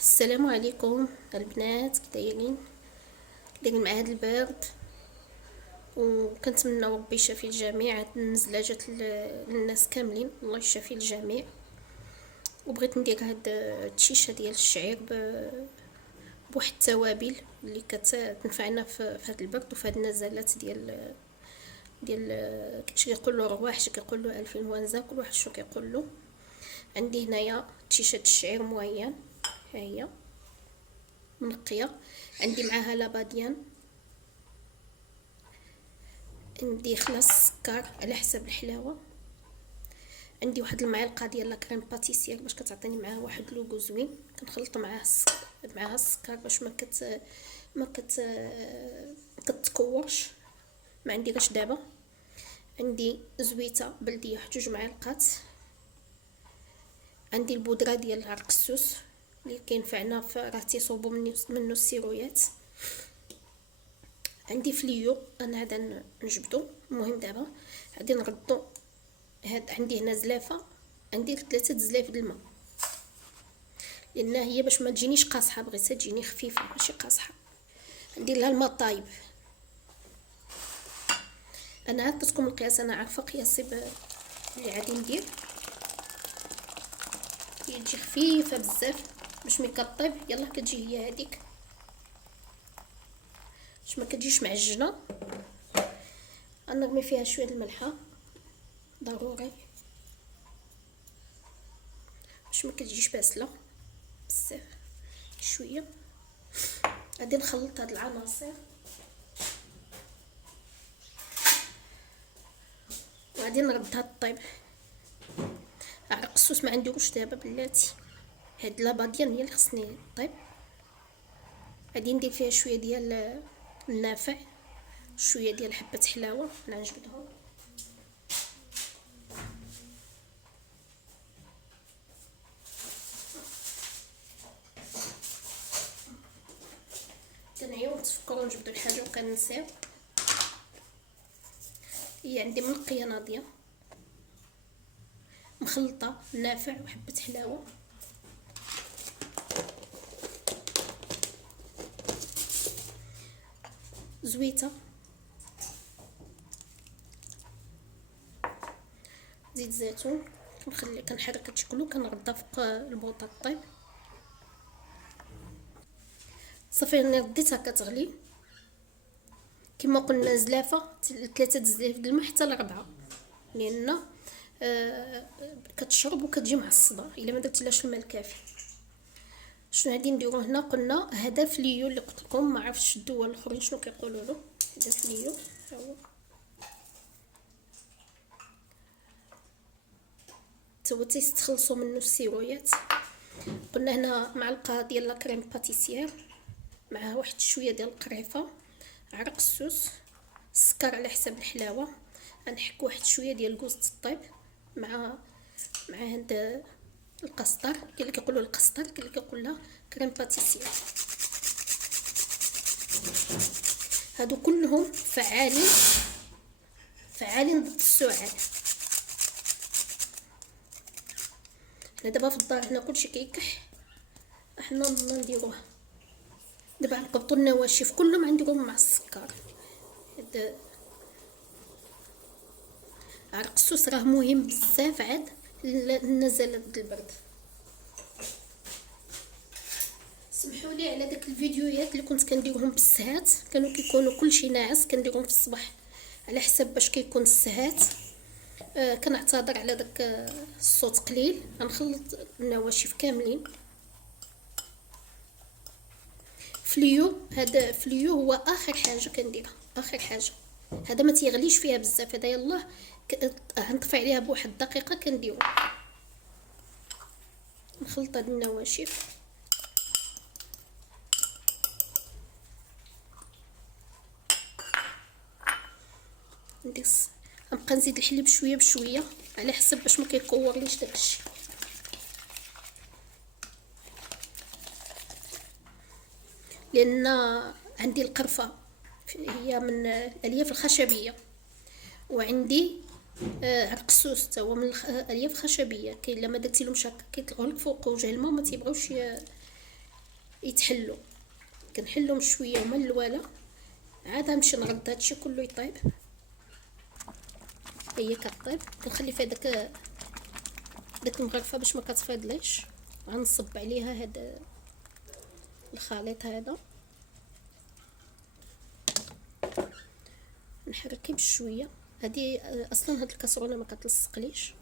السلام عليكم البنات، كي دايرين مع هاد البرد. وكنتمنى ربي يشافي الجميع. هاد النزله جات للناس كاملين، الله يشافي الجميع. وبغيت ندير هاد التشيشه ديال الشعير بواحد التوابل اللي كتنفعنا في هاد البرد وفي هاد النزلات ديال كيفاش كيقولوا رواح، شي كيقولوا الانفلونزا، كل واحد شنو كيقولوا. عندي هنايا تشيشه الشعير موين، ها هي منقيه. عندي معاها لاباديان، عندي خلاص السكر على حسب الحلاوه. عندي واحد المعلقه ديال لا كريم باتيسير باش كتعطيني معاها واحد لوغو زوين. كنخلط معاها السكر باش ما كتكورش. ما عندي غير دابا. عندي زويته بلديه واحد 2 معالق. عندي البودره ديال العرق السوس اللي كينفعنا راه تيصوبوا منه السيرويات. عندي فليو، انا عاد نجبدو. المهم دابا غادي نردو. عندي هنا زلافه، عندي 3 زلايف د الماء، لان هي باش ما تجينيش قاصحه، بغيتها تجيني خفيفه ماشي قاصحه. ندير لها الماء طايب. انا عطيتكم القياس، انا عارفه قياسي اللي غادي ندير. هي تجي خفيفه بزاف باش ملي كطيب يلا كتجي هي هذيك، باش ما كتجيش معجنه. نرمي فيها شويه الملحه ضروري باش ما كتجيش باسله بزاف. شويه غادي نخلط هاد العناصر وغادي نردها طيب. عرق السوس ما عنديوش دابا بلاتي، هاد لاباديان هي اللي خصني طيب. غادي ندير فيها شويه ديال النافع، شويه ديال حبه حلاوه، انا نجبدهم. كنعيو تفكروا نجبدوا الحاجه وكنساو. هي عندي منقيه ناضيه مخلطه نافع وحبه حلاوه. زويته، زيت زيتون. كنحرك هادشي كله، كنغطى فوق البوطه طيب. صافي انا رديتها كتغلي كما قلنا. زلافه 3 زلايف د الماء حتى ل4، لان كتشرب وكتجي معصبه الا ما درتيلاش الماء الكافي. شنو غادي نديرو هنا؟ قلنا هذا فليو اللي قلت لكم، ما عرفتش الدول الاخرين شنو كيقولوا له. هذا فليو هو تو تيستخلصوا منه السيرويات. قلنا هنا معلقه ديال لا كريم باتيسير، مع واحد شويه ديال القريفه، عرق السوس، السكر على حسب الحلاوه. غنحك واحد شويه ديال كوز الطيب مع هاد القسطر. كاين اللي كيقولوا القسطر، كاين اللي كيقول لها كريم باتيسير. هادو كلهم فعالين ضد السعال. حنا دابا في الدار هنا كلشي كيكح، احنا نديروه دابا. نقبطوا النواشف كلهم عندهم مع السكر. هاد عرق السوس راه مهم بزاف عاد النزلات د البرد. سمحوا لي على داك الفيديوهات اللي كنت كنديرهم بالسهات، كانوا كيكونوا كلشي ناعس، كنديرهم في الصباح على حسب باش كيكون السهات. كنعتذر على داك الصوت قليل. غنخلط النواشف كاملين. فليو، هذا فليو هو اخر حاجه كنديرها، اخر حاجه. هذا ما تيغليش فيها بزاف، هذا يلاه غنطفي عليها بواحد الدقيقه كنديرو. نخلط هاد النواشف. غنبقى نزيد الحليب شويه بشويه على حسب باش ما كيكورليش داكشي. لان عندي القرفه هي من الالياف الخشبيه، وعندي عرق السوس حتى هو من الالياف الخشبيه. كاين الا ما درتي لهمش هكا كيطلعوا لك فوق وجه الماء ما تيبغيوش يتحلوا. كنحلهم شويه ومن الوالا عاد نمشي نرد هادشي كله يطيب. هي كطيب كنخلي فيها داك المغرفه باش ما كتفاضليش. غنصب عليها هاد الخليط هذا، نحركيه بشويه. هذه اصلا هاد الكاسرونه ما كتلصقليش.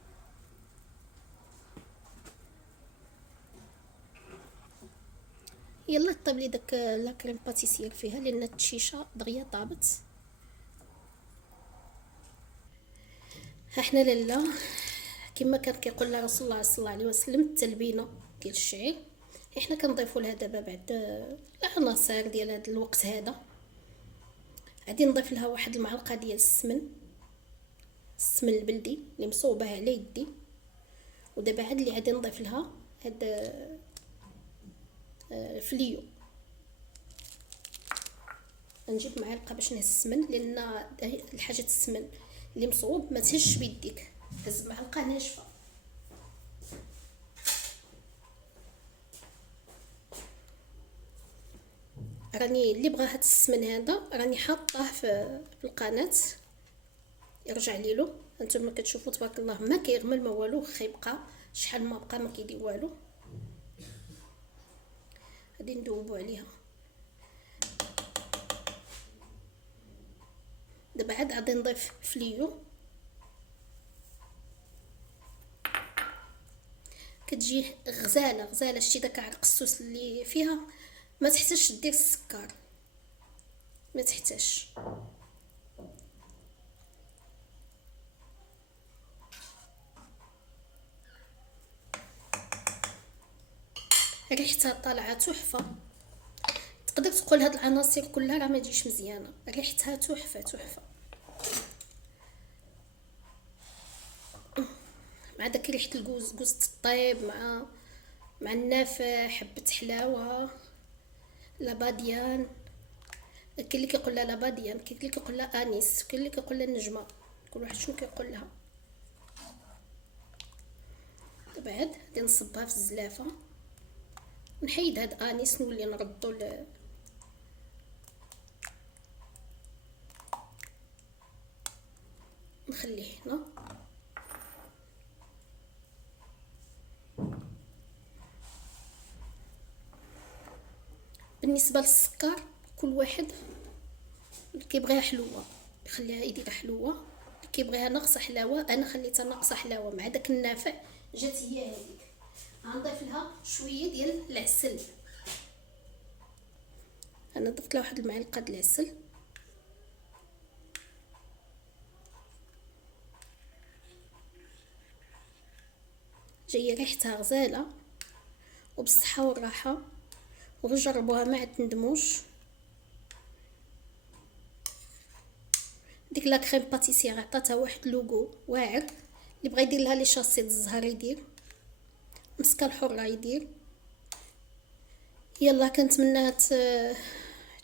يلا طيب لي داك لا كريم باتيسير فيها لان التشيشه دغيا طابت. ها حنا لاله كما كان كيقول لها رسول الله صلى الله عليه وسلم التلبينه ديال الشعير. احنا كنضيفوا لها دابا بعد العناصر ديال هذا الوقت هذا. غادي نضيف لها واحد المعلقه ديال السمن البلدي اللي مصوبه على يدي. ودابا عاد اللي غادي نضيف لها هاد فليو. نجيب معلقه باش نهز السمن لان الحاجه السمن اللي مصوب ما تهش بيديك، هز معلقه ناشفه. راني اللي بغى هاد السمن هذا راني حاطاه في القناه يرجع ليلو. هانتوما كتشوفوا تبارك الله ما كيغمل ما والو، خا يبقى شحال ما بقى ما كيدير والو. غادي ندوبوا عليها. دابا عاد غادي نضيف فليو. كتجي غزاله شتي داك عرق السوس اللي فيها ما تحتاجش دير السكر، ما تحتاجش. ريحتها طالعه تحفه. تقدر تقول هاد العناصر كلها راه ما تجيش مزيانه، ريحتها تحفه. مع داك ريحه جوز الطيب مع النافع، حبه حلاوه، لاباديان. كاين اللي كيقول لها لاباديان، كاين اللي كيقول لها انيس، كاين اللي كيقول لها النجمه، كل واحد شنو كيقول لها. دابا عاد غادي نصبها في الزلافه، نحيد هاد انيس نولي نردو نخليه هنا. بالنسبه للسكر كل واحد اللي كيبغيها حلوه يخليها يديرها حلوه، اللي كيبغيها ناقصه حلاوه انا خليتها ناقصه حلاوه. مع داك النافع جات هي هذيك. غنضيف لها شويه ديال العسل. انا ضفت لها واحد المعلقه ديال العسل. جايه ريحتها غزاله وبالصحه والراحه، وجربوها ما عاد تندموش. ديك لا كريم باتيسير عطاتها واحد لوغو واعر. اللي بغى يدير لها لي شاسي الزهر يدير، مسكه الحره يدير. يلا كنتمنى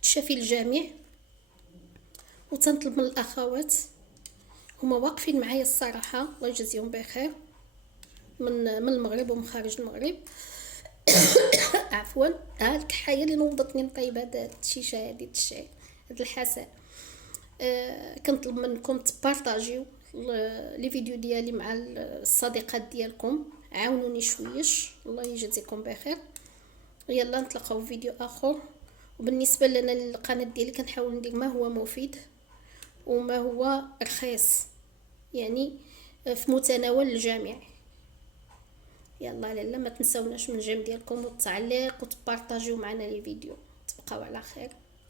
تشافي الجميع، وتنطلب من الاخوات هما واقفين معايا الصراحه الله يجزيهم بخير من المغرب ومن خارج المغرب. عفوا الكحايه اللي نوضتني نطيب هاد الشيشه هادي الشاي هاد الحساء. كنطلب منكم تبارطاجيو لي فيديو ديالي مع الصديقات ديالكم، عاونوني شويش الله يجزيكم بخير. يلا نتلاقاو في فيديو اخر. وبالنسبه لنا القناه ديالي كنحاول ندير ما هو مفيد وما هو رخيص، يعني في متناول الجميع. يلا لاله ما تنساوناش من الجيم ديالكم والتعليق وتبارطاجيو معنا لي فيديو. تبقاو على خير.